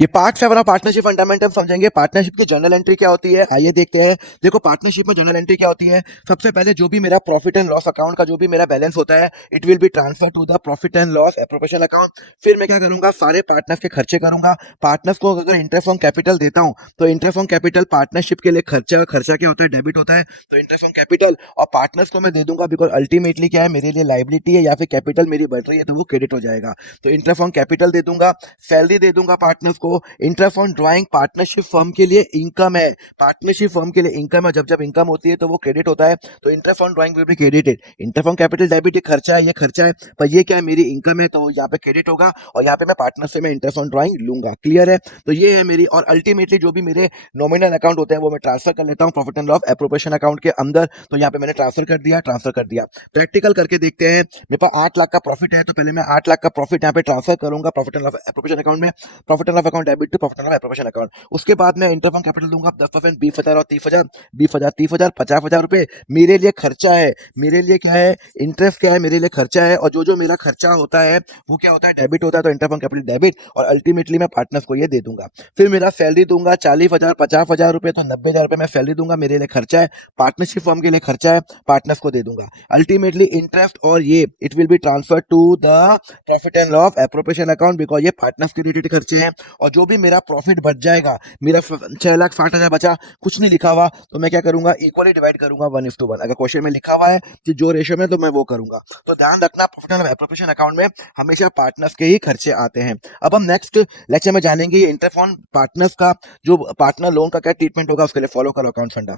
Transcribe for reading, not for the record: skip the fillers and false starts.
ये part 7 of partnership fundamental समझेंगे। Partnership की जर्नल एंट्री क्या होती है, आइए देखते हैं। देखो पार्टनरशिप में जर्नल एंट्री क्या होती है। सबसे पहले जो भी मेरा प्रॉफिट एंड लॉस अकाउंट का जो भी मेरा बैलेंस होता है, it will be transfer to the profit and loss appropriation account. फिर मैं क्या करूंगा, सारे पार्टनर्स के खर्चे करूंगा। पार्टनर्स को अगर इंटरेस्ट ऑन कैपिटल देता हूं तो इंटरेस्ट ऑन कैपिटल पार्टनरशिप के लिए खर्चा खर्चा क्या होता है, डेबिट होता है। तो इंटरेस्ट ऑन कैपिटल और पार्टनर्स को मैं दे दूंगा, बिकॉज अल्टीमेटली क्या है, मेरे लिए लाइबिलिटी है या फिर कैपिटल मेरी बढ़ रही है तो वो क्रेडिट हो जाएगा। तो इंटरेस्ट ऑन कैपिटल दे दूंगा, सैलरी दे दूंगा पार्टनर्स को। Interest on drawing partnership firm के लिए इनकम है, पार्टनरशिप फर्म के लिए इनकम है। जब जब इनकम होती है तो वो क्रेडिट होता है, तो interest on drawing will be credited. Interest on capital debit, ये खर्चा है, ये खर्चा है, पर ये क्या है, मेरी इनकम है, तो यहाँ पे क्रेडिट होगा और यहाँ पे मैं पार्टनर से मैं इंटरेस्ट ऑन ड्राइंग लूंगा। क्लियर है। तो ये है मेरी, और अल्टीमेटली जो भी मेरे नॉमिनल अकाउंट होते हैं वो मैं ट्रांसफर कर लेता हूँ profit and loss appropriation account के अंदर। तो यहाँ पे मैंने ट्रांसफर कर दिया, ट्रांसफर कर दिया। प्रैक्टिकल करके देखते हैं। मेरे पास 8 लाख का प्रॉफिट है, तो पहले मैं 8 लाख का प्रॉफिट यहाँ पे ट्रांसफर करूंगा profit and loss appropriation account में। Profit and loss account debit to profit and loss appropriation account. उसके बाद मैं इंटरेस्ट ऑन कैपिटल दूंगा 10%, 20,000 और 30,000, 20,000 30,000 50,000 रुपए मेरे लिए खर्चा है। मेरे लिए क्या है, इंटरेस्ट क्या है, मेरे लिए खर्चा है। और जो जो मेरा खर्चा होता है वो क्या होता है, डेबिट होता है। तो इंटरेस्ट ऑन कैपिटल डेबिट, और अल्टीमेटली मैं पार्टनर्स को ये दे दूंगा। फिर मेरा सैलरी दूंगा 40,000 50,000 रुपए, तो 90,000 रुपए मैं सैलरी दूंगा, मेरे लिए खर्चा है। पार्टनरशिप फर्म के लिए खर्चा है, पार्टनर्स को दे दूंगा। अल्टीमेटली इंटरेस्ट और ये it will be transfer to the profit and loss appropriation account, because ये पार्टनर्स के रिलेटेड खर्चे हैं। और जो भी मेरा प्रॉफिट बच जाएगा, मेरा 6,60,000 बचा, कुछ नहीं लिखा हुआ, तो मैं क्या करूंगा, इक्वली डिवाइड करूंगा 1:1। अगर क्वेश्चन में लिखा हुआ है कि जो रेशियो में, तो मैं वो करूंगा। तो ध्यान रखना, प्रॉफिट एंड एप्रोप्रिएशन अकाउंट में हमेशा पार्टनर्स के ही खर्चे आते हैं। अब हम नेक्स्ट लेक्चर में जानेंगे ये इंटरेस्ट ऑन पार्टनर्स का, जो पार्टनर लोन का क्या ट्रीटमेंट होगा, उसके लिए फॉलो करो अकाउंट फंडा।